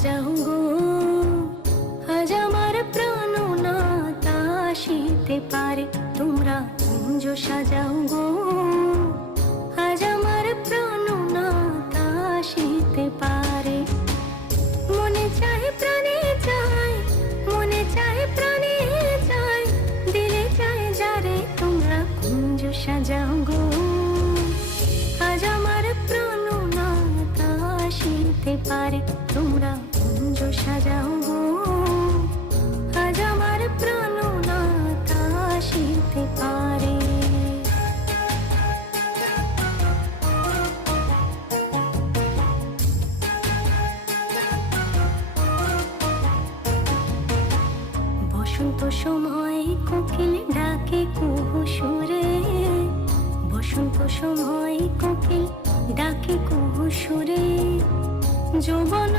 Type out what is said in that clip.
সাজাও গো, আজ আমার প্রাণনাথ আসিতে পারে। তোমরা কুঞ্জ সাজাও গো, আজ আমার প্রাণনাথ আসিতে পারে। মনে চায় প্রাণে চায়, মনে চায় প্রাণে চায়, দিলে চায় যারে। তোমরা কুঞ্জ সাজাও গো, আজ আমার প্রাণনাথ আসিতে পারে। তোমরা কুঞ্জ সাজাও গো, আজ আমার প্রাণনাথ আসিতে পারে। বসন্ত সময় কোকিল ডাকে কুহু সুরে, বসন্ত সময় কোকিল ডাকে কুহু সুরে। যৌবন